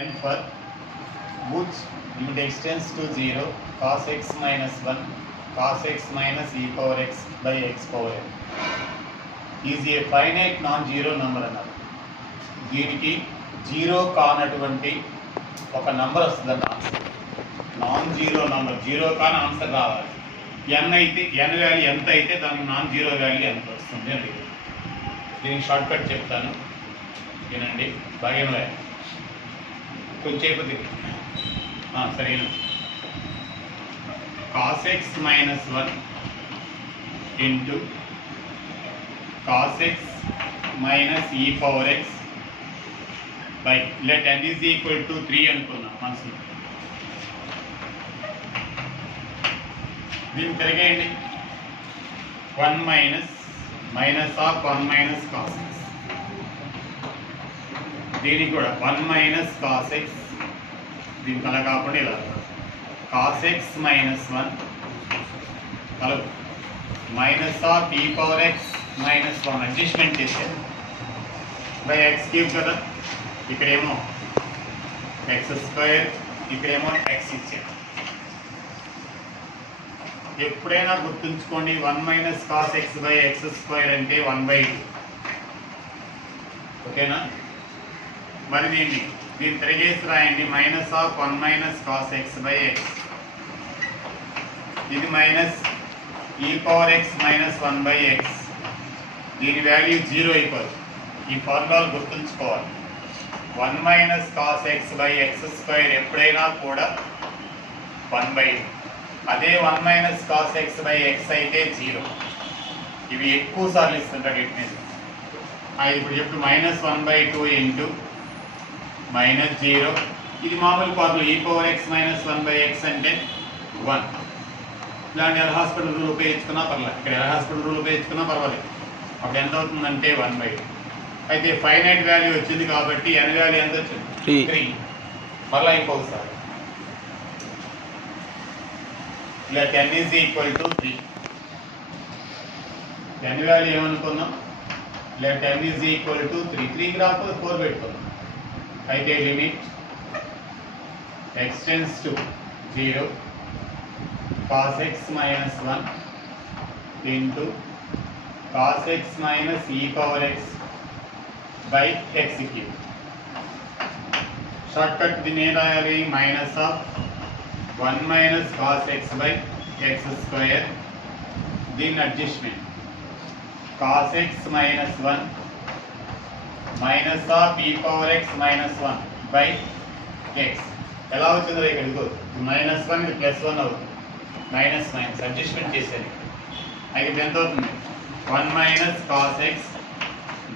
n for which limit extends to 0 cos x minus 1 cos x minus e power x by x power n is a finite non-zero number అన్నారు. దీనికి zero కానటువంటి ఒక number వస్తుందండి answer. Non zero number, zero కాని answer రావాలి. ఎన్ అయితే ఎన్ value ఎంత అయితే దానికి నాన్ జీరో వాల్యూ ఎంత వస్తుంది అని దీనికి షార్ట్ కట్ చెప్తాను వినండి. బాగా కొంచెం సరేనా. cos x minus 1 into cos x minus e power x by let n is equal to 3 అనుకున్నాం మనసులో. దీన్ని తిరగేయండి. 1 minus of 1 minus cos x, దీనికి కూడా 1 minus cos x, దీనికి అలా కాకుండా ఇలా cos x minus 1 కలదు minus of e power x minus 1 adjustment చేశారు బై x క్యూబ్ కదా. ఇక్కడేమో x స్క్వేర్, ఇక్కడేమో x ఇచ్చారు. ఎప్పుడైనా గుర్తుంచుకోండి 1 minus cos x by x square అంటే 1/2. ఓకేనా. మరి దీన్ని తిరిగేసి రాయండి. Minus of 1 minus cos x by x, ఇది minus e power x minus 1/x, దీని వాల్యూ 0 అయిపోతుంది. ఈ ఫార్ములాలు గుర్తుంచుకోవాలి. 1 minus cos x by x square ఎప్పుడైనా కూడా 1/2. అదే 1 minus cos x by x అయితే 0. ఇవి ఎక్కువ సార్లు ఇస్తుంటారు వీటి మీద. ఇప్పుడు చెప్పు -1/2 ఇంటూ -0, ఇది మామూలు formula. e power x minus 1/x అంటే 1. ఇలాంటి ఎల్ హాస్పిటల్ రూల్ ఉపయోగించుకున్నా పర్లేదు, ఇక్కడ ఎల్ హాస్పిటల్ రూల్ ఉపయోగించుకున్నా పర్వాలేదు. అప్పుడు ఎంత అవుతుందంటే 1/2. అయితే ఫైనైట్ వాల్యూ వచ్చింది కాబట్టి ఎన్ వాల్యూ ఎంత వచ్చింది? 3. మళ్ళీ ఇంకొకసారి ఇలా 10 is equal to 3. N value ఏమనుకున్నాం? ఇలా 10 ఈజ్ ఈక్వల్ టు 3. 3కి రాకపోతే 4 పెట్టుకున్నాం. అయితే limit extends to 0 cos x minus 1 into cos x minus e power x by x cube. Short cut దీన్ని ఏం రాయాలి? Minus of 1 minus cos x by x square, దీని adjustment cos x minus 1 minus of e power x minus 1 by x. ఎలా వచ్చిందో ఇక్కడ ఇదిగో -1 ఇది +1 అవుతుంది. మైనస్ అడ్జస్ట్మెంట్ చేసేది. అయితే ఎంత అవుతుంది? 1 minus cos x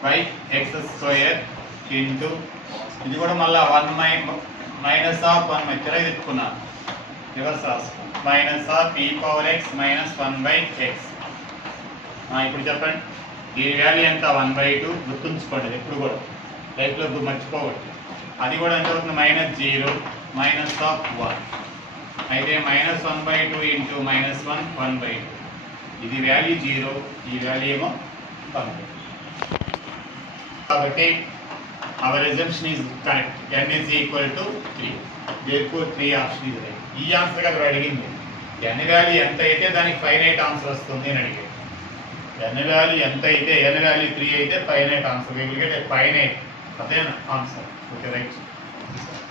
by x square into ఇది కూడా మళ్ళీ 1 మైనస్ ఆఫ్ 1 తిరగ తిప్పుకున్నాను, రివర్స్ రాసుకున్నాను. Minus of e power x minus 1 by x. ఇప్పుడు చెప్పండి దీని వాల్యూ ఎంత? 1/2. గుర్తుంచుకోండి ఎప్పుడు కూడా లైఫ్లో మర్చిపోవద్దు. అది కూడా ఎంత అవుతుంది? -0 మైనస్ ఆఫ్ 1. అయితే -1/2 ఇంటూ -1 1/2. ఇది వాల్యూ 0, ఈ వాల్యూ ఏమో 1. కాబట్టి hour assumption is correct. n is equal to 3. therefore 3 option is right. ఈ ఆన్సర్ కదా అడిగింది. n వాల్యూ ఎంత అయితే దానికి ఫైనైట్ ఆన్సర్ వస్తుంది అని అడిగారు. n వాల్యూ ఎంత అయితే, n వాల్యూ 3 అయితే finite answer. we will get a finite అదేనా ఆన్సర్. Okay right.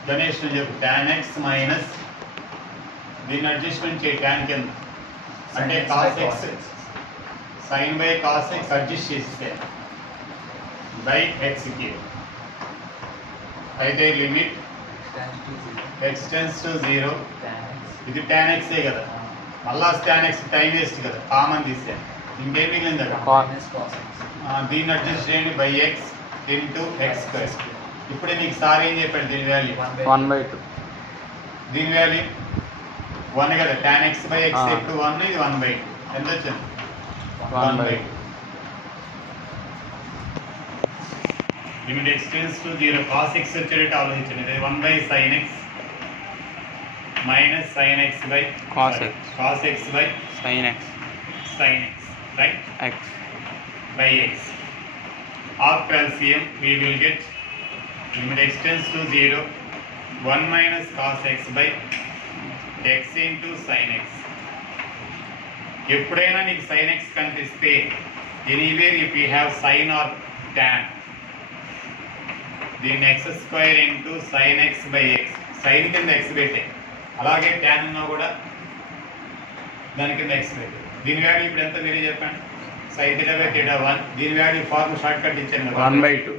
గణేష్ చెప్పు tan x మైనస్ దీన్ని అడ్జస్ట్మెంట్ చేయి. tan కింద అంటే cos x sin by cos x adjust చేస్తే బై x క్యూబ్. అయితే లిమిట్ ఎక్స్టెన్స్ టు 0, ఇది tan x ఏ కదా, మళ్ళా tan x టైం వేస్ట్ కదా, కామన్ తీసే ఇంకేం మిగిలింది కదా. దీన్ని అడ్జస్ట్ చేయండి by x into x square. ఇప్పుడే నీకు సార్ ఏం చెప్పాడు? దీని వాల్యూ 1/2. దీని వాల్యూ 1 కదా. tan x by x ఎప్పుడు 1, ఇది 1/2. ఎంత వచ్చింది? 1/2. Limit x tends to 0 cos x వచ్చేటట్టు ఆలోచించండి. ఇది 1/sin x minus sin x by cos x by sin x right x by x. After LCM we will get limit extends to 0 1 minus cos x by x into sin x. ఎప్పుడైనా నీకు sin x కనిపిస్తే anywhere if you have sin or tan, దీన్ని x square into sin x by x, sin కింద x పెట్టే, అలాగే tan ఉన్నా కూడా దాని కింద x పెట్టే. దీని వాల్యూ ఇప్పుడు ఎంత మీరు చెప్పండి, sin θ by θ 1, దీని వాల్యూ ఫార్ములా షార్ట్ కట్ ఇచ్చాను కదా 1/2.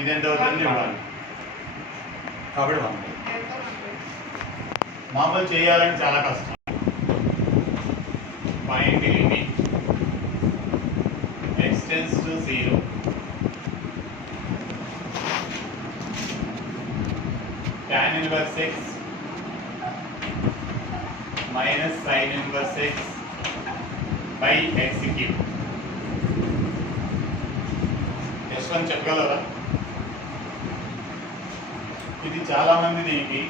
ఇది ఎంత అవుతుంది 1 కాబట్టి 1/2. మామూలు చేయాలని చాలా కష్టం. Find the limit x tends to 0 tan inverse x minus sin inverse x by x cube. S1 చెప్పగలరా? ఇది చాలా మంది దీనికి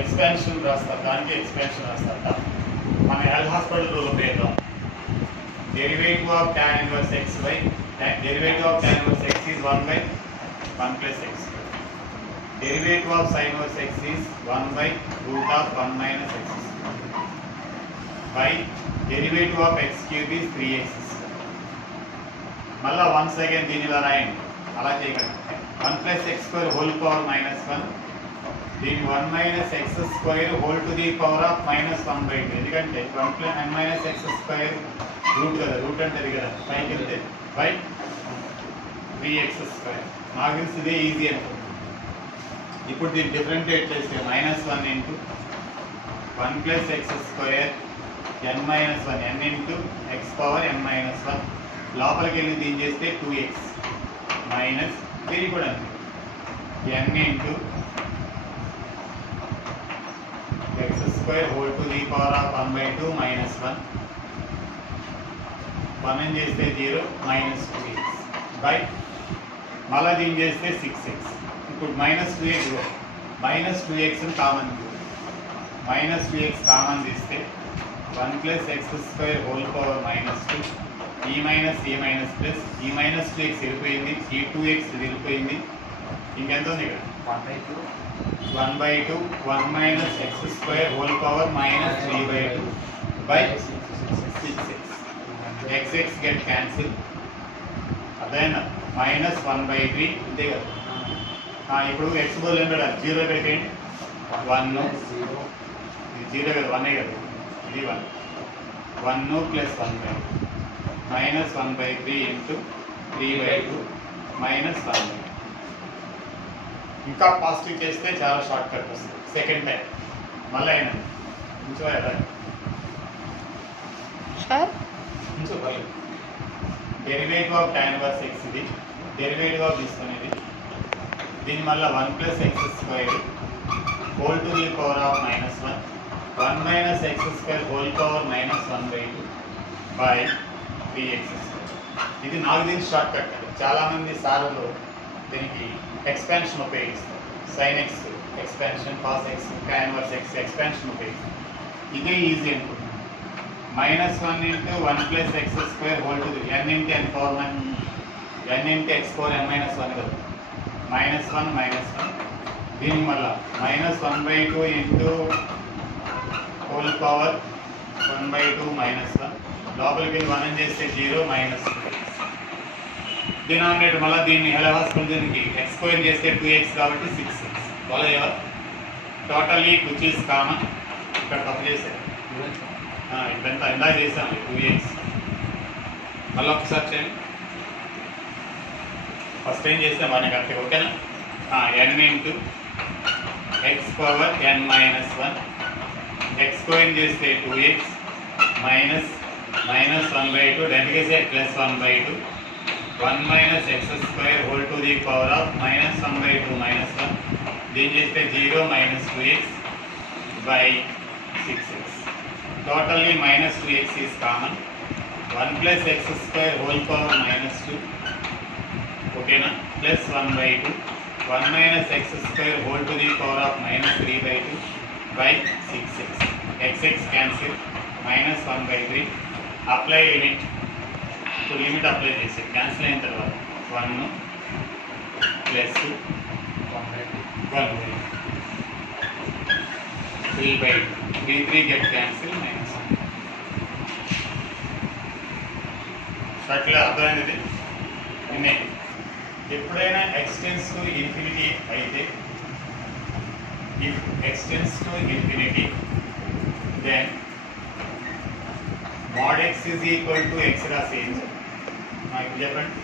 ఎక్స్పాన్షన్ రాస్తారు, దానికి ఎక్స్పాన్షన్ రాస్తారు. మన హెల్త్ హాస్పిటల్ రూల్ ఉపయోగం derivative of tan inverse x by derivative of tan inverse x is 1 by 1 plus x. Derivative of sin inverse x is 1 by root of 1 minus x by derivative of x cube is 3x. మళ్ళా once again దీని ఇలా రాయండి, అలా చేయకండి. 1 plus x square whole power minus 1, దీని 1 minus x square whole to the power of minus 1 by 2. ఎందుకంటే 1 plus n minus x square root కదా, root అంటే అది కదా పైకి వెళ్తే బై 3x square. నాకు తెలిసి ఇదే ఈజీ అనుకుంటున్నాను. ఇప్పుడు దీన్ని డిఫరెంటియేట్ చేస్తే -1 into 1 plus X square n minus 1 n into X power n minus 1, లోపలికి వెళ్ళి దీన్ని చేస్తే 2x మైనస్ దీన్ని కూడా n into X square whole to the power of 1/2 minus 1, 1 అని చేస్తే 0 మైనస్ 2x బై మళ్ళీ దీన్ని చేస్తే 6x. ఇప్పుడు -2x -2x common, -2x common తీస్తే 1 plus X square whole power -2 ఈ మైనస్ ఏ మైనస్ ప్లస్ ఈ -2x వెళ్ళిపోయింది, ఈ 2x వెళ్ళిపోయింది, ఇంకెంత ఉంది ఇక్కడ 1/2 1 minus X square whole power -3/2 by 6x. xx get cancel, అదేనా -1/3 ఇంతే కదా. ఇప్పుడు x బదులు ఏం పెట్టాలి, 0 పెట్టండి, 1 ఇది 0 కదా, 1 కదా, ఇది 1 ప్లస్ 1/2 -1/3 ఇంటూ 3/2 -1/2. ఇంకా పాజిటివ్ చేస్తే చాలా షార్ట్ కట్ వస్తుంది. సెకండ్ టైం మళ్ళీ అయినా కొంచెం derivative of tan inverse x, ఇది డెరివేటివ్ ఆఫ్ తీసుకునేది, దీని మళ్ళీ 1 plus X square whole to the power of -1 1 minus X square whole power -1/2 by 3x. ఇది నాకు దీని షార్ట్ కట్. చాలామంది సార్లు దీనికి ఎక్స్పాన్షన్ ఉపయోగిస్తారు, sin x expansion, cos x, tan inverse x expansion ఉపయోగిస్తారు. ఇదే ఈజీ అనుకుంటున్నాను. -1 into 1 plus X square whole to the n into n power 1 n into x power n minus 1 కదా, -1 దీనికి మళ్ళా -1/2 ఇంటూ హోల్ పవర్ 1/2 -1, లోపలికి వెళ్ళి 1 అని చేస్తే 0 -2. డినామినేటర్ మళ్ళీ దీన్ని హెలో హాస్పిటల్ దీనికి ఎక్స్ స్క్వేర్ చేస్తే 2x కాబట్టి 6x. ఫాలో అయ్యావా? టోటల్లీ విచ్ ఈస్ కామన్, ఇక్కడ తప్పు చేశారు, ఇదంతా ఇందాక చేసాను 2x. మళ్ళీ ఒకసారి చేయండి, ఫస్ట్ ఏం చేస్తే మనకి అంతే, ఓకేనా? n into X power n minus 1, X square చేస్తే 2x -1/2 డెంటికేసే +1/2 1 minus X square whole to the power of -1/2 -1, దీన్ని చేస్తే 0 -2x by 6x. Totally -2x is common. 1 plus X square whole power -2, ఓకేనా, plus 1/2 1 minus X square whole to the power of -3/2 by 6x. xx cancel, -1/3. Apply limit, ఇప్పుడు limit apply చేసి cancel అయిన తర్వాత 1 plus 1/2 1 3 by 2 3 get cancel minus 1. So అట్లా అర్థమైనది నిన్నే ఎప్పుడైనా x tends to infinity అయితే if x tends to infinity then mod x is equal to x రాసేయండి నాకు చెప్పండి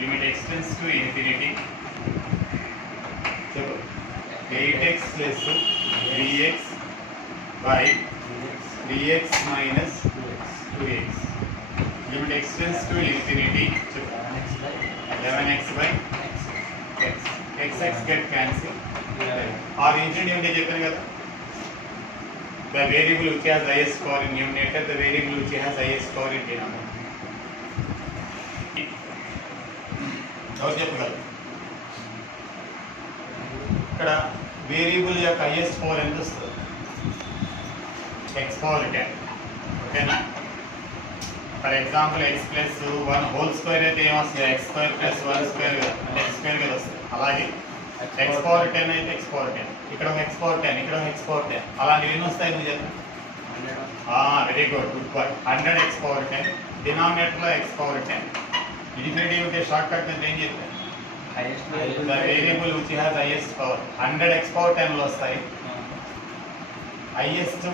limit x tends to infinity చెప్పు 8x plus 3x by 3x minus 2x limit x tends to infinity చెప్పు 11x by x x get cancel और infinity ఉంటే చెప్పాను కదా the variable which has highest power in numerator the variable which has highest power in denominator ఎవరు చెప్పగలరు ఇక్కడ variable యొక్క highest power ఎంత వస్తుంది x పవర్ 10 ఓకేనా for example x plus 1 whole square అయితే ఏమొస్తుంది x స్క్వేర్ ప్లస్ 1 స్క్వేర్ అంటే x స్క్వేర్ కదా వస్తుంది అలాగే x పవర్ 10 అయితే x పవర్ 10 ఇక్కడ ఒక x పవర్ 10 ఇక్కడ ఒక x పవర్ 10 అలాంటివి ఎన్ని వస్తాయి నువ్వు చెప్పు very good point 100 x power 10 డినామినేటర్లో x power 10 infinity ఉంటే షార్ట్ కట్ అంటే ఏం చెప్తాను the variable which has highest power 100 x power 10 లో వస్తాయి హైయెస్ట్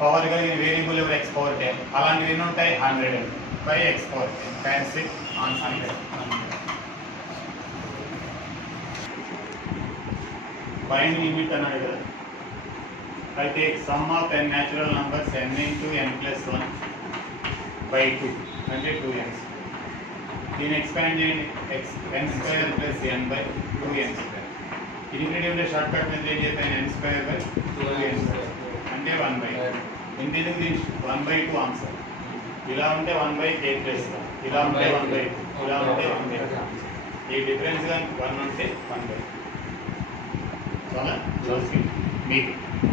పవర్ కలిగిన వేరియబుల్ ఎవరు x పవర్ 10 అలాంటివి ఎన్ని ఉంటాయి 100 by x power 10 fancy answer find limit అన్నాడు కదా అయితే sum of n natural numbers n into n plus 1 by 2 అంటే 2n దీన్ని ఎక్స్పాండ్ చేయండి n square plus n by 2n square infinity ఉంటే షార్ట్ కట్ మెథడ్ ఏం చెప్పాను n square by 2n square అంటే 1 by 2 ఇందుకు దీని 1 by 2 ఆన్సర్ ఇలా ఉంటే 1 by k plus 1 ఇలా ఉంటే 1 by 2 ఇలా ఉంటే 1 by 2 ఈ డిఫరెన్స్ గా 1 ఉంటే 1 by 2 చాలా చూసి మీకు